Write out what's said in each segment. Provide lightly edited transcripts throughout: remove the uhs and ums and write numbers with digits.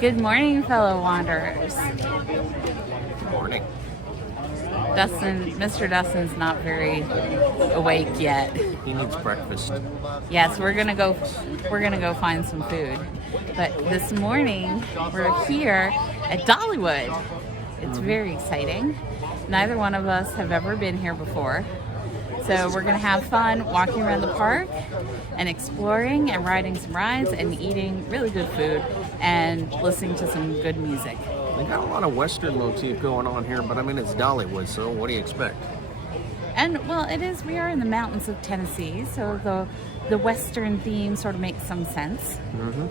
Good morning, fellow wanderers. Good morning. Mr. Dustin's not very awake yet. He needs breakfast. Yes, we're gonna go find some food. But this morning we're here at Dollywood. It's very exciting. Neither one of us have ever been here before. So we're gonna have fun walking around the park and exploring and riding some rides and eating really good food and listening to some good music. They got a lot of Western motif going on here, but I mean, it's Dollywood, so what do you expect? And well, we are in the mountains of Tennessee, so the Western theme sort of makes some sense. Mm-hmm.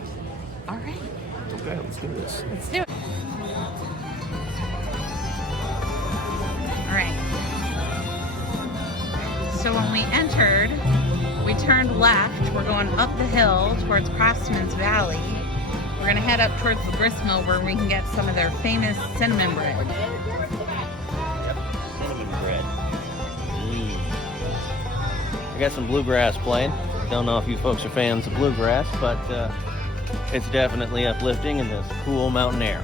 All right. Okay, let's do this. Let's do it. All right. So when we entered, we turned left. We're going up the hill towards Craftsman's Valley. We're gonna head up towards the grist mill where we can get some of their famous cinnamon bread. Cinnamon bread. I got some bluegrass playing. Don't know if you folks are fans of bluegrass, but it's definitely uplifting in this cool mountain air.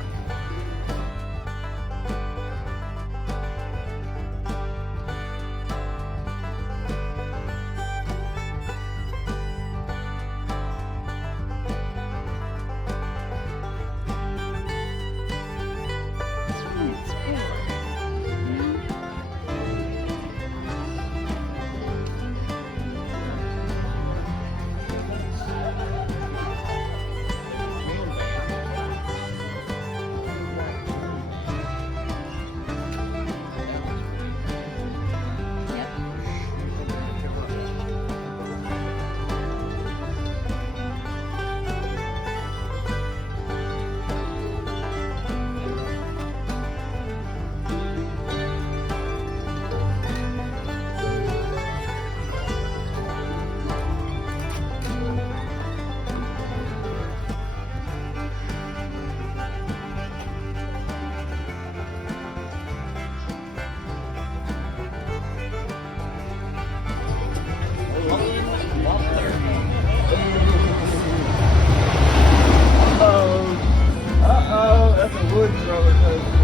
That's a wood roller coaster.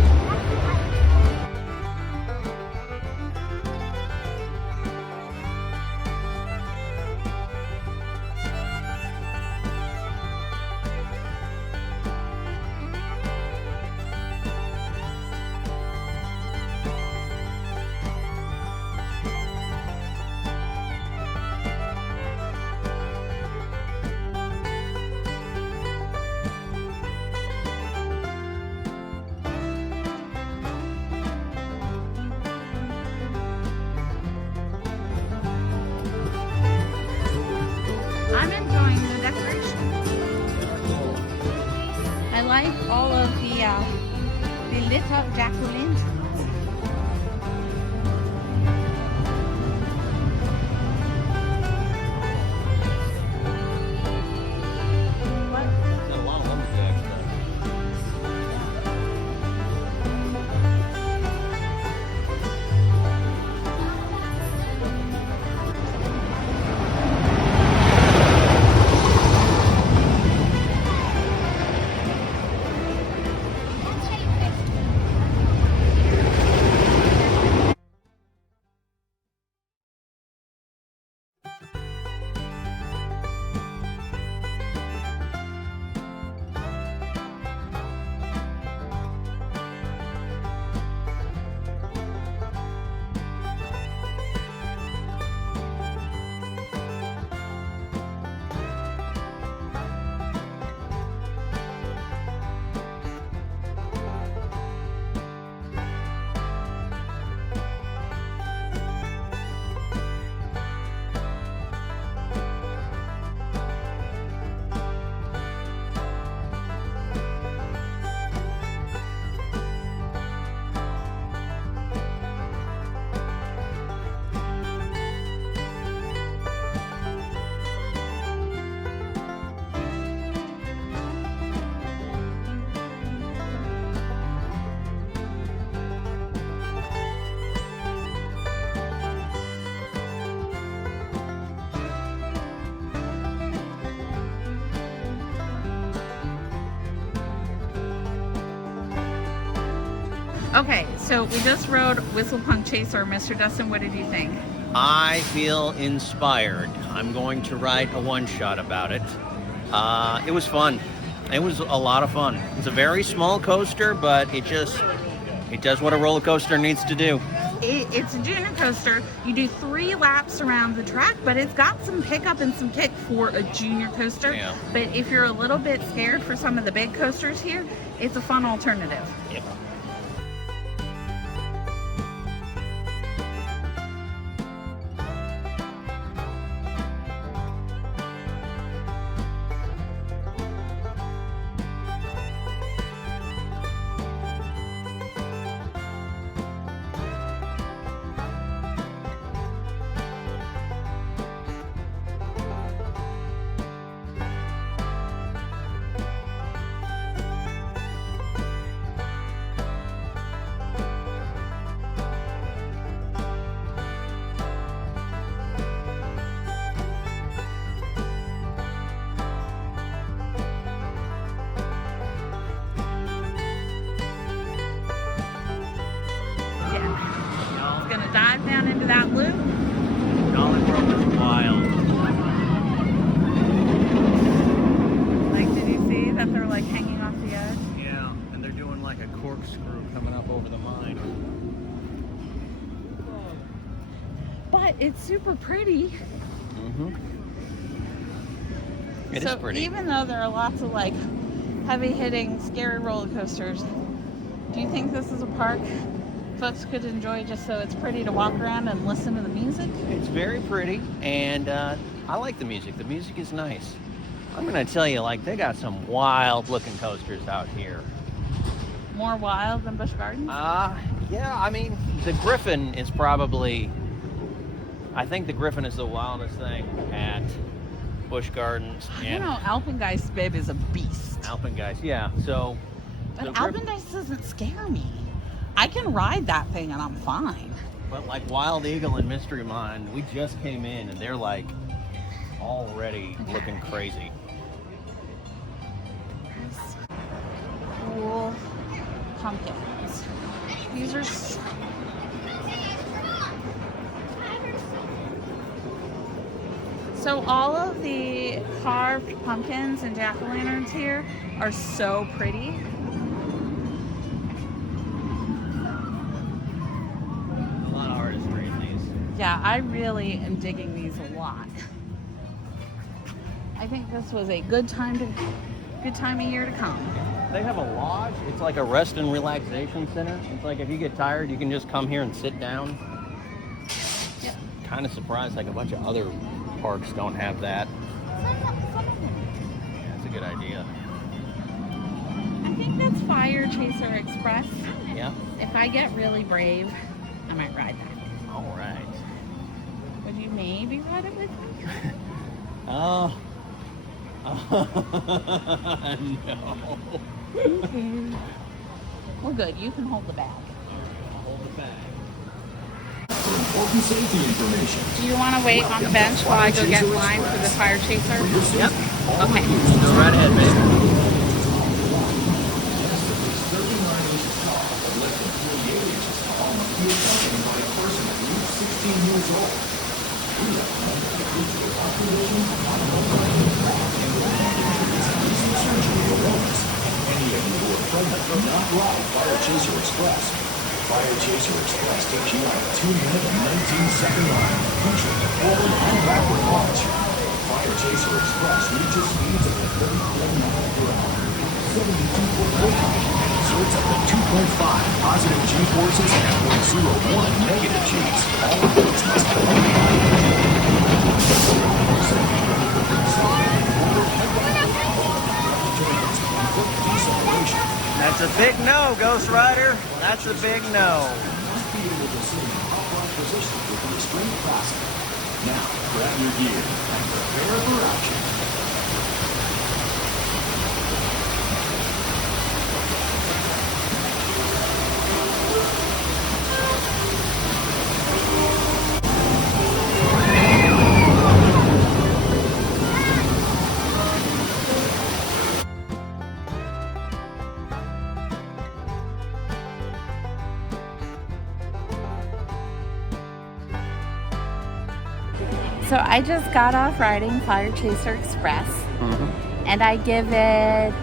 I'm enjoying the decorations. I like all of the lit up jack-o'-lanterns. Okay, so we just rode Whistle Punk Chaser. Mr. Dustin, what did you think? I feel inspired. I'm going to write a one-shot about it. It was fun. It was a lot of fun. It's a very small coaster, but it does what a roller coaster needs to do. It's a junior coaster. You do 3 laps around the track, but it's got some pickup and some kick for a junior coaster. Yeah. But if you're a little bit scared for some of the big coasters here, it's a fun alternative. Yep. Yeah. It's gonna dive down into that loop. Dollywood was wild. Like, did you see that they're like hanging off the edge? Yeah, and they're doing like a corkscrew coming up over the mine. But it's super pretty. Mm-hmm. It is pretty. Even though there are lots of like heavy-hitting, scary roller coasters, do you think this is a park folks could enjoy just so it's pretty to walk around and listen to the music? It's very pretty, and I like the music. The music is nice. I'm gonna tell you, like, they got some wild-looking coasters out here. More wild than Busch Gardens? Yeah. I mean, the Griffin is probably. I think the Griffin is the wildest thing at Busch Gardens. I don't know. Alpengeist, babe, is a beast. Alpengeist, yeah. So. But Alpengeist doesn't scare me. I can ride that thing and I'm fine. But like Wild Eagle and Mystery Mine, we just came in and they're like already looking crazy. These cool pumpkins. These are so all of the carved pumpkins and jack-o'-lanterns here are so pretty. A lot of artistry in these. Yeah, I really am digging these a lot. I think this was a good time of year to come. They have a lodge. It's like a rest and relaxation center. It's like if you get tired, you can just come here and sit down. Yep. Kind of surprised like a bunch of other parks don't have that. Yeah, that's a good idea. I think that's FireChaser Express. Yeah. If I get really brave, I might ride that. All right. Would you maybe ride it with me? Oh. No. Okay. Well, good. You can hold the bag. Hold the bag. Important safety information. Do you want to wait on the bench while I go get in line for the FireChaser? Yep. Okay. Go right ahead, baby. Any of you who are pregnant do not ride FireChaser Express. FireChaser Express takes you on a 2-minute and 19-second ride, featuring a forward and backward launch. FireChaser Express reaches speeds of 30 miles per hour, 72-foot horsepower, exerts up to 2.5 positive G-forces and 0.01 negative Gs. All of which must be That's a big no, Ghost Rider. That's a big no. must be able to see upright position with the restraint classic. Now, grab your gear and prepare for action. So I just got off riding FireChaser Express, Mm-hmm. and I give it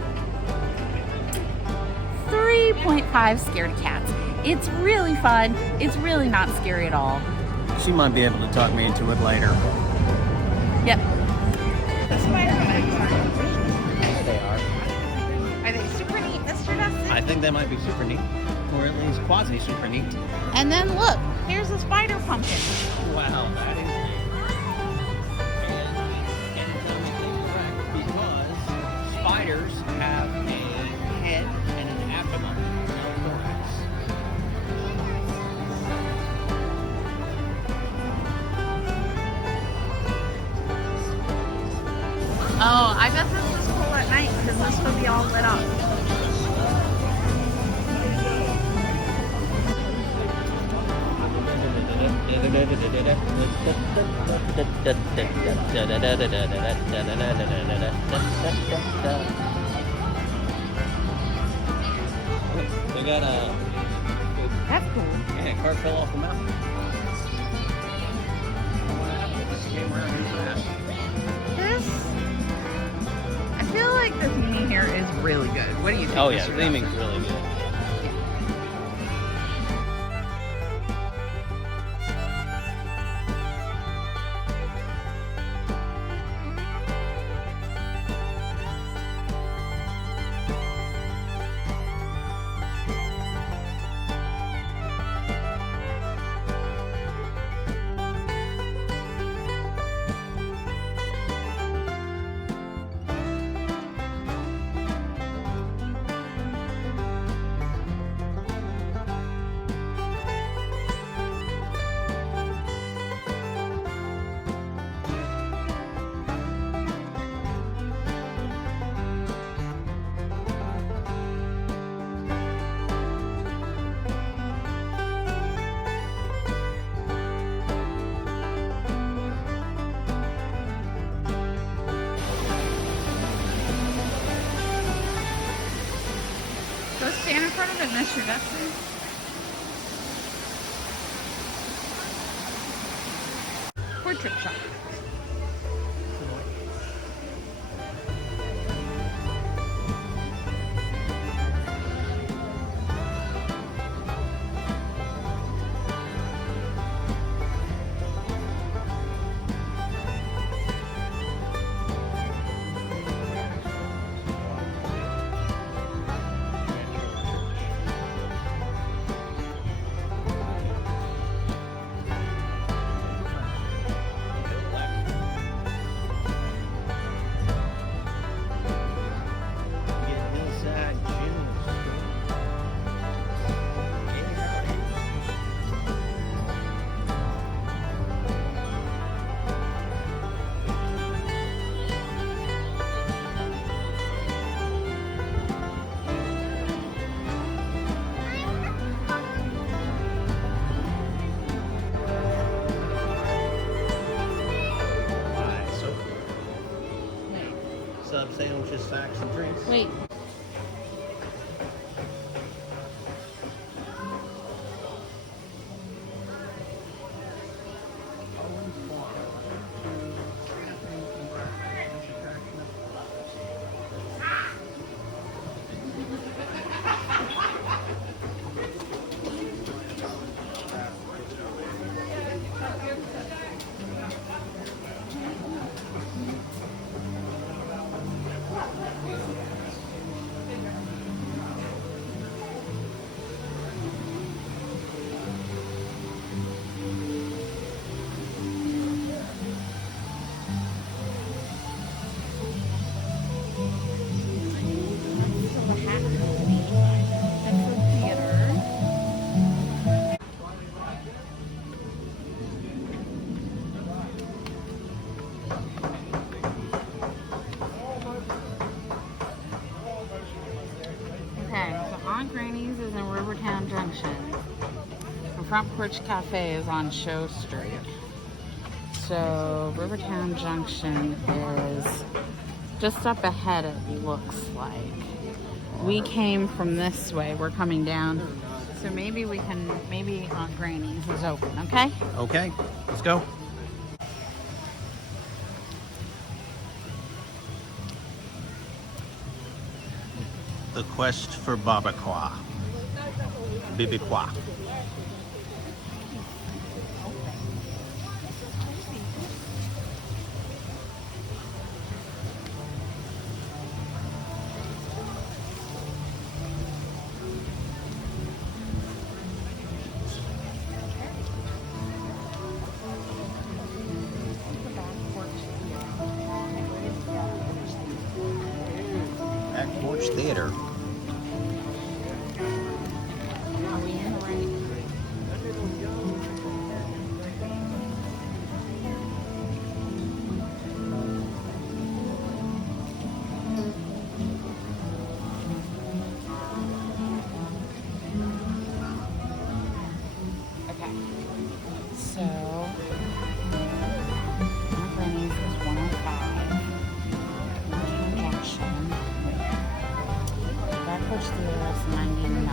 3.5 scared cats. It's really fun. It's really not scary at all. She might be able to talk me into it later. Yep. The spider mites. They are. Are they super neat, Mr. Dustin? I think they might be super neat, or at least quasi super neat. And then look, here's a spider pumpkin. Wow, that is neat. And it's only correct because spiders have a head and an abdomen, no thorax. Oh, I bet this was cool at night because this would be all lit up. They got a That's cool. car fell off the mountain. What happened? This came around too fast. I feel like the theming here is really good. What do you think? Oh yeah, Mr. theming's Dustin? really good. Go stand in front of it, Mr. Dustin. Portrait shop. Sub sandwiches, snacks, and drinks. Wait. Granny's is in Rivertown Junction. The Front Porch Cafe is on Show Street. So Rivertown Junction is just up ahead, it looks like. We came from this way. We're coming down. So maybe Aunt Granny's is open, okay? Okay, let's go. The quest for barbacoa. Bibiqua. Back Porch Theater. Are we in the right? Okay. So, my Granny's is 105. Junction. Back Porch Theater is 99.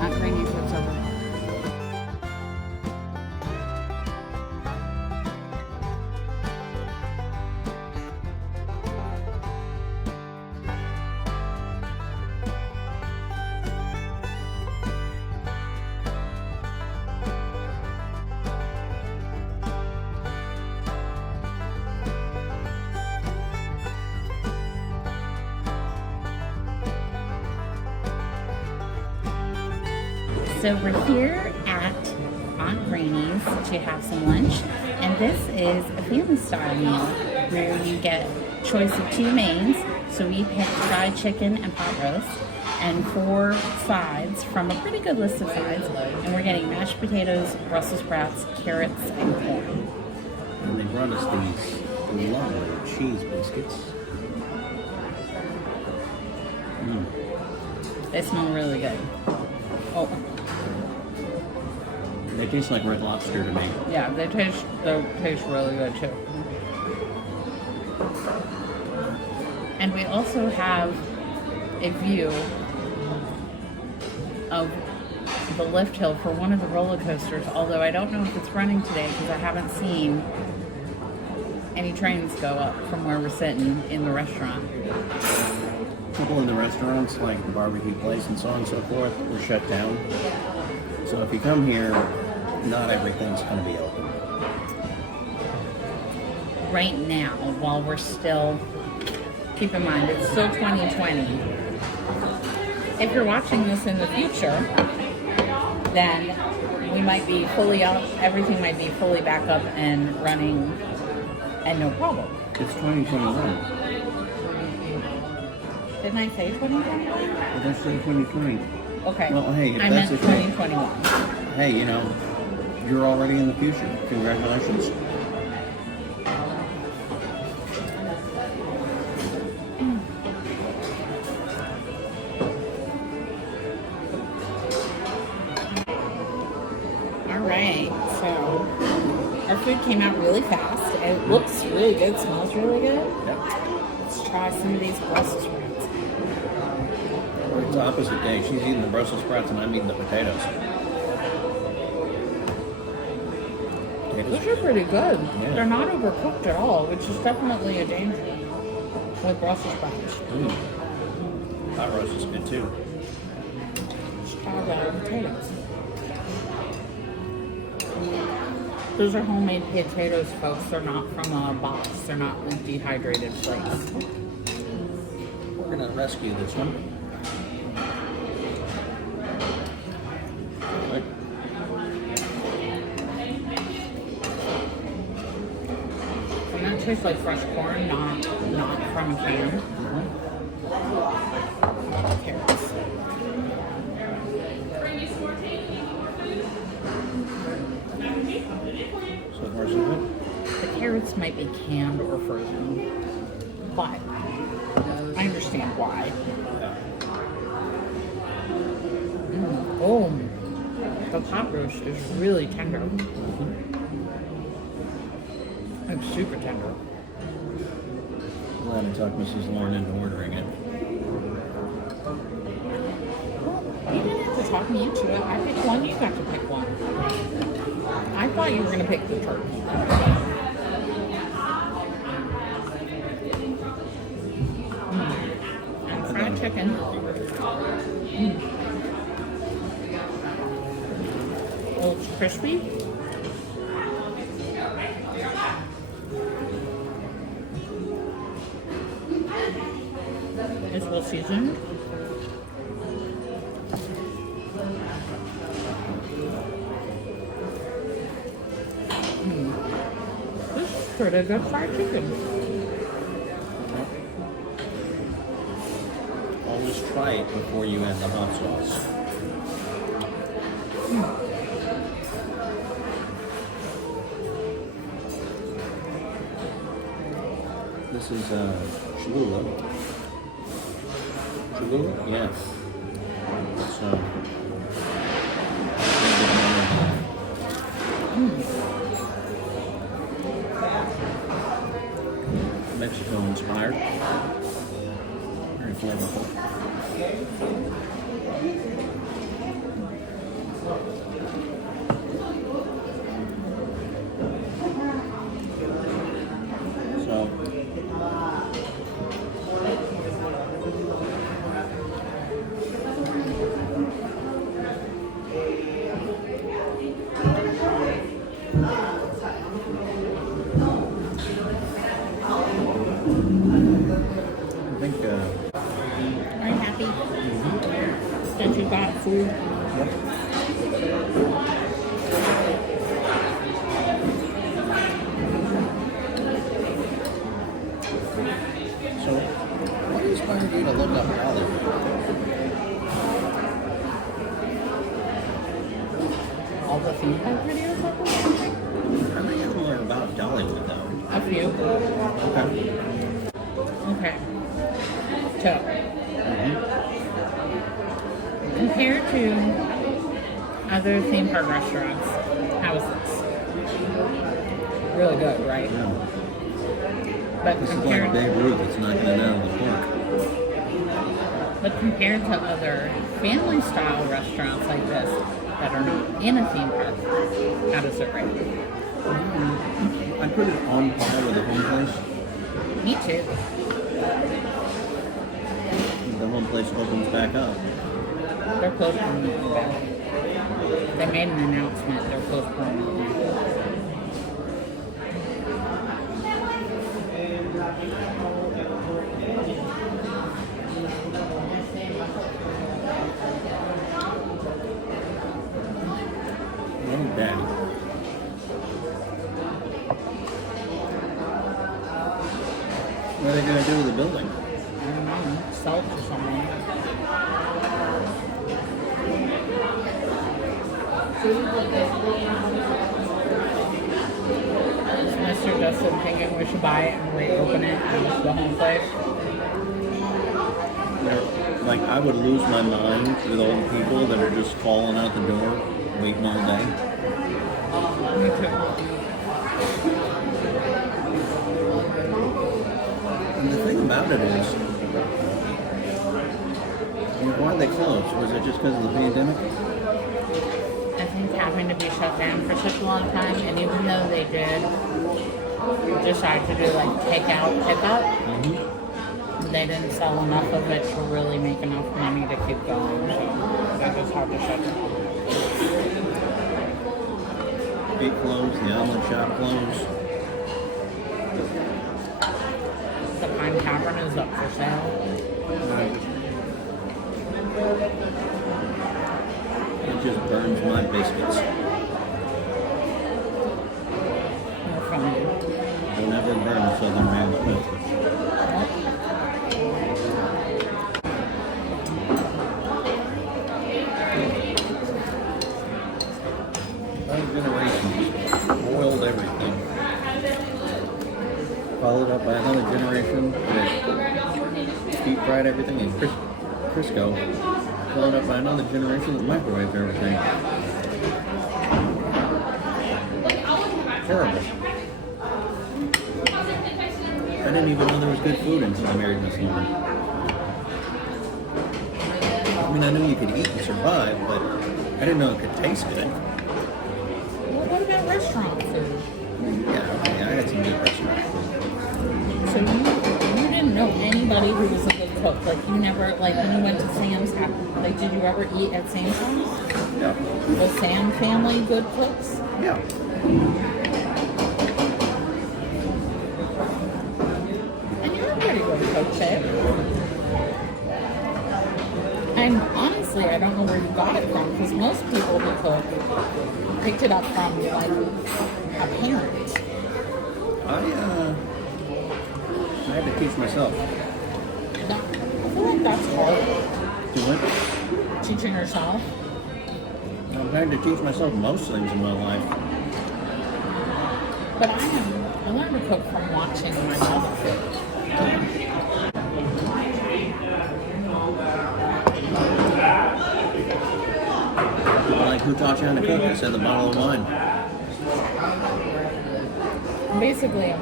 Aunt Granny's looks over. So we're here at Aunt Granny's to have some lunch, and this is a family style meal where you get choice of 2 mains. So we picked fried chicken and pot roast, and 4 sides from a pretty good list of sides. And we're getting mashed potatoes, Brussels sprouts, carrots, and corn. And they brought us these lovely cheese biscuits. They smell really good. Oh, They taste like Red Lobster to me. yeah, they taste really good too. And we also have a view of the lift hill for one of the roller coasters, although I don't know if it's running today because I haven't seen any trains go up from where we're sitting in the restaurant. A couple of the restaurants, like the barbecue place and so on and so forth, were shut down. So if you come here, not everything's going to be open. Right now, while we're still, keep in mind, it's still 2020. If you're watching this in the future, then we might be fully up, everything might be fully back up and running, and no problem. It's 2021. Didn't I say 2021? But that's still 2020. Okay. Well, hey, if I that's meant the case- 2021. Hey, you know, you're already in the future. Congratulations. All right, so our food came out really fast. It looks really good, smells really good. Yep. Let's try some of these Brussels sprouts. It's the opposite day. She's eating the Brussels sprouts and I'm eating the potatoes. Those are pretty good. Yeah. They're not overcooked at all, which is definitely a danger with Brussels sprouts. Hot roast is good too. Let's try the potatoes. Those are homemade potatoes, folks. They're not from a box. They're not like dehydrated flakes. We're gonna rescue this one. Right. And that tastes like fresh corn, not from a can. Carrots. So far so good. The carrots might be canned or frozen, but I understand why. Oh, the pot roast is really tender. It's super tender. Glad I talked Mrs. Lauren into ordering it. You didn't have to talk me into it. I picked one, you got to pick one. I thought you were going to pick the turkey. chicken. Oh, it's crispy. It's well seasoned. This is pretty good fried chicken. Always try it before you add the hot sauce. This is Cholula. Cholula? Yeah. It's Mexico inspired. Very flavorful. So, I think Are you happy that you got food? so, what inspired you to look up Dollywood? All the theme park videos like that? How many of them are about Dollywood, though? A few. Okay. Okay. So, compared to other theme park restaurants, how is this? Really good, right? No. But This is compared, like Babe Ruth. It's knocking it out of the park. but compared to other family-style restaurants like this that are not in a theme park, how does it rate? I put it on par with the home place. Me too. The home place opens back up. They're postponing it back. They made an announcement. They're postponing it. Little daddy. What are they going to do with the building? I don't know. Sell it to someone. Is Mr. Justin thinking we should buy it and reopen it as the home place? Like, I would lose my mind with old people that are just falling out the door, waiting all day. Me too. And the thing about it is, why'd they close? Was it just because of the pandemic? I think having to be shut down for such a long time, and even though they did decide to do like takeout pickup, they didn't sell enough of it to really make enough money to keep going, so that was hard to shut down. Gate closed, the omelet shop closed. The Pine Tavern is up for sale. It just burns my biscuits. More from you. Don't ever burn a Southern man's biscuits. Five generations boiled everything. Followed up by another generation that deep fried everything in Crisco. Followed up by another generation that microwaved everything. Terrible. I didn't even know there was good food until I married Miss Lauren. I mean, I knew you could eat and survive, but I didn't know it could taste good. Well, what about restaurant food? Yeah, okay, I had some good restaurant food. So you didn't know any anybody who was a good cook. Like you never, like when you went to Sam's, like did you ever eat at Sam's house? Yeah. Was Sam family good cooks? Yeah. And you're a pretty good cook, Chip. And honestly, I don't know where you got it from, because most people who cook picked it up from, like, a parent. I had to teach myself. I feel like that's hard. Do what? Teaching yourself. I'm trying to teach myself most things in my life. But I learned to cook from watching my mother cook. Like, who taught you how to cook? I said the bottle of wine. Basically,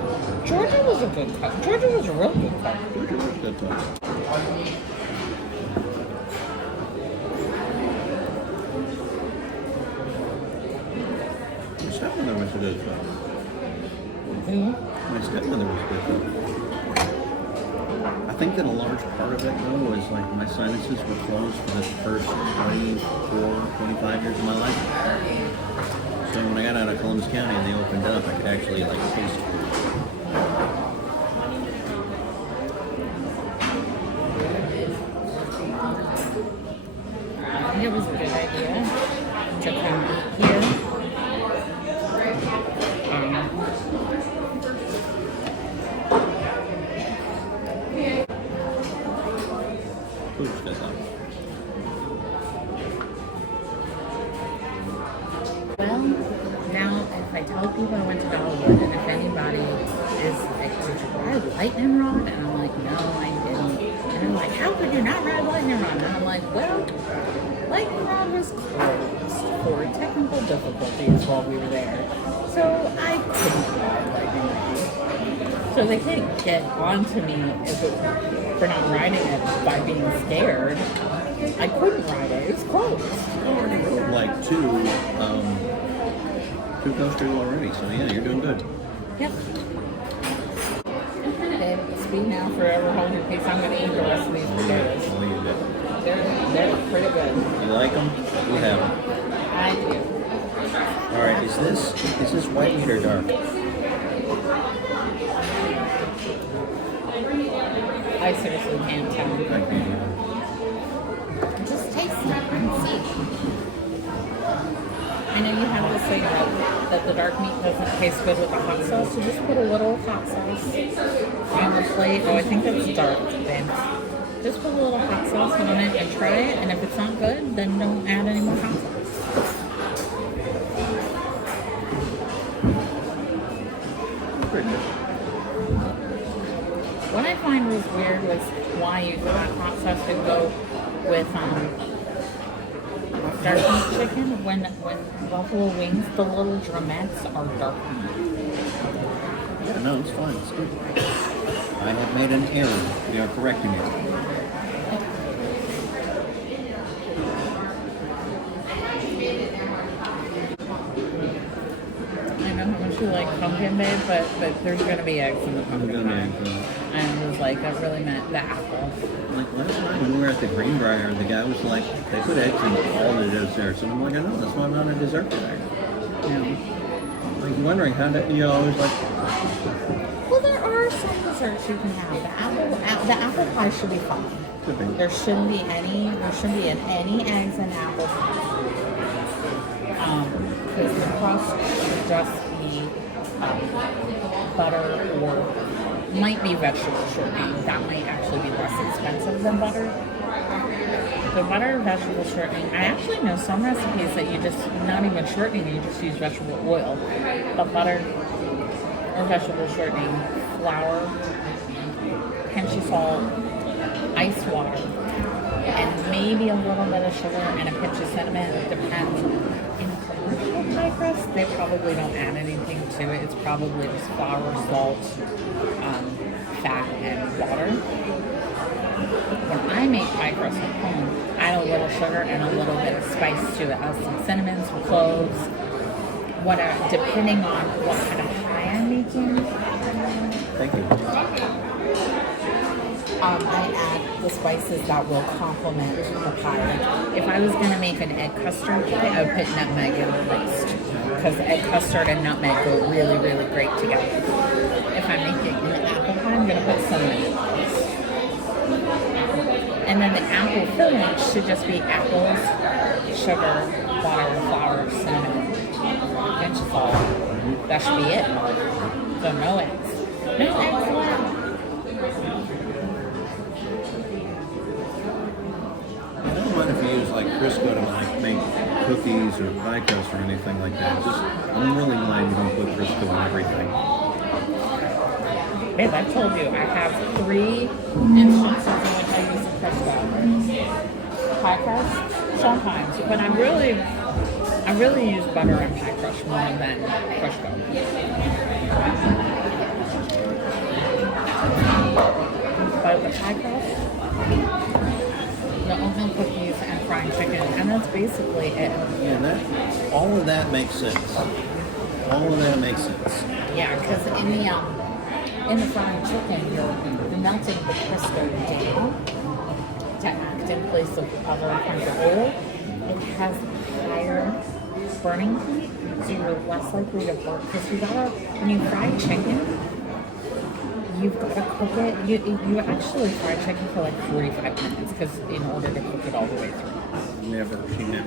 Georgia was a good cook. Georgia was a real good cook. Georgia was a good cook. My stepmother was a good cook. My stepmother was a good cook. I think that a large part of it, though, was like my sinuses were closed for the first 24, 25 years of my life. So when I got out of Columbus County and they opened up, I could actually like taste food. I think it was a good idea to come here. Food's good though. Well, now if I tell people I went to Dollywood, and if anybody is like, did you ride lightning rod? And I'm like, no, I didn't. And they're like, how could you not ride lightning rod? And I'm like, well, lightning rod was closed for technical difficulties while we were there. So I couldn't ride lightning rod. So they can't get onto me for not riding it by being scared. I couldn't ride it. It was closed. I already rode like two coasters already, so yeah, you're doing good. Yep. Babe, speak now, forever hold your peace. I'm going to eat the rest of these potatoes. I'll leave it. They're pretty good. You like them? You have them. I do. All right, is this white meat or dark? I seriously can't tell. I can't. Just taste it and see. I know you have this thing that the dark meat doesn't taste good with the hot sauce, so just put a little hot sauce on the plate. Oh, I think that's dark, babe. Just put a little hot sauce on it and try it, and if it's not good, then don't add any more hot sauce. Pretty good. What I find was weird was why you thought hot sauce would go with dark meat chicken when buffalo wings, the little drumettes are dark meat. Yeah, no, it's fine. It's good. I have made an error. We are correcting it. I know how much you like pumpkin, babe, but there's gonna be eggs in the pumpkin pie. And it was like, that really meant the apple. Like last night when we were at the Greenbrier, the guy was like, they put eggs in all the desserts. And I'm like, I know, that's why I'm not a dessert guy. Yeah. Like wondering how to, you know, I was like, Well, there are some desserts you can have. The apple pie should be fine. could be. There shouldn't be any eggs in apple pie. Because the crust should just be butter or might be vegetable shortening. That might actually be less expensive than butter. The butter, vegetable shortening. I actually know some recipes that you just, not even shortening, you just use vegetable oil. But butter or vegetable shortening, flour, pinch of salt, ice water, and maybe a little bit of sugar and a pinch of cinnamon. It depends. In commercial pie crust, they probably don't add anything to it. It's probably just flour, salt, fat, and water. When I make pie crust at home, I add a little sugar and a little bit of spice to it. I'll add some cinnamon, some cloves, whatever, depending on what kind of pie I'm making. Thank you. I add the spices that will complement the pie. Like, if I was going to make an egg custard pie, I would put nutmeg in the least. Because egg custard and nutmeg go really, really great together. If I'm making an apple pie, I'm going to put cinnamon. And then the apple filling should just be apples, sugar, butter, flour, cinnamon, pinch of salt. That should be it. So no eggs. No eggs allowed. I don't mind if you use like Crisco to like make cookies or pie crust or anything like that. Just, I'm really glad you don't put Crisco on everything. Babe, I told you, I have 3 instances in which I use the Crisco. Pie crust, sometimes, but I really use butter and pie crust more than Crisco. But the pie crust, the oatmeal cookies and fried chicken, and that's basically it. Yeah, all of that makes sense. All of that makes sense. Yeah, because in the fried chicken, you're melting the Crisco down to act in place of other kinds of oil. It has higher burning heat, so you're less likely to burn. Because when you fry chicken, you've got to cook it. You actually fry chicken for like 45 minutes because in order to cook it all the way through. She never cooked it.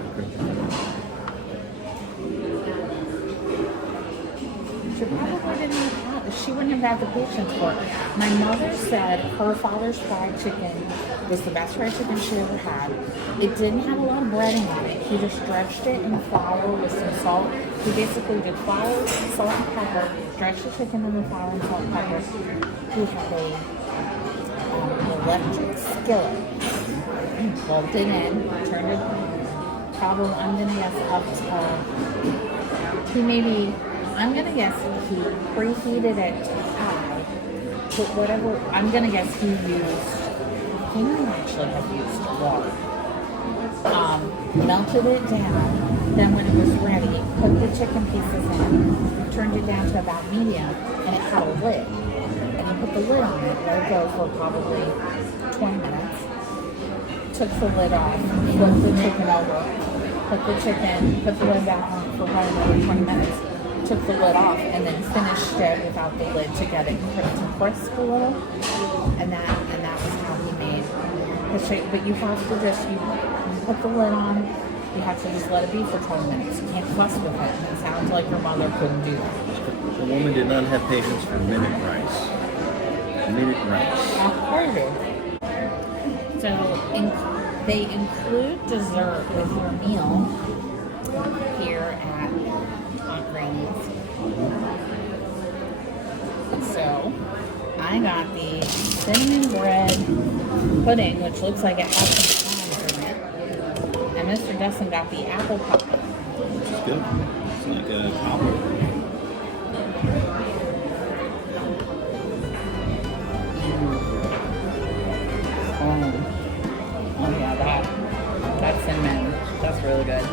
She probably didn't have, she wouldn't have had the patience for it. My mother said her father's fried chicken was the best fried chicken she ever had. It didn't have a lot of breading on it. He just dredged it in flour with some salt. He basically did flour, salt, and pepper, dredged the chicken in the flour and salt and pepper. He had an electric skillet. Plugged it in, turned it, probably, I'm going to guess, up to, he maybe, I'm going to guess he preheated it to high, but whatever, I'm going to guess he used, he might actually have used water. Melted it down, then when it was ready, put the chicken pieces in, turned it down to about medium, and it had a lid. And you put the lid on it, let it go for probably 20 minutes. Took the lid off, flipped the chicken over, put the lid back on for probably another 20 minutes. Took the lid off and then finished it without the lid to get it to crisp a little, and that was how he made his chicken. But you have to just you put the lid on. You have to just let it be for 20 minutes. You can't fuss with it. It sounds like your mother couldn't do that. The woman did not have patience for minute rice. Minute rice. Harder. So they include dessert with your meal here at Aunt Granny's. So I got the cinnamon bread pudding, which looks like it has some almonds in it. And Mr. Dustin got the apple pie. Which is good. It's like a cobbler. Oh yeah, that cinnamon, that's really good.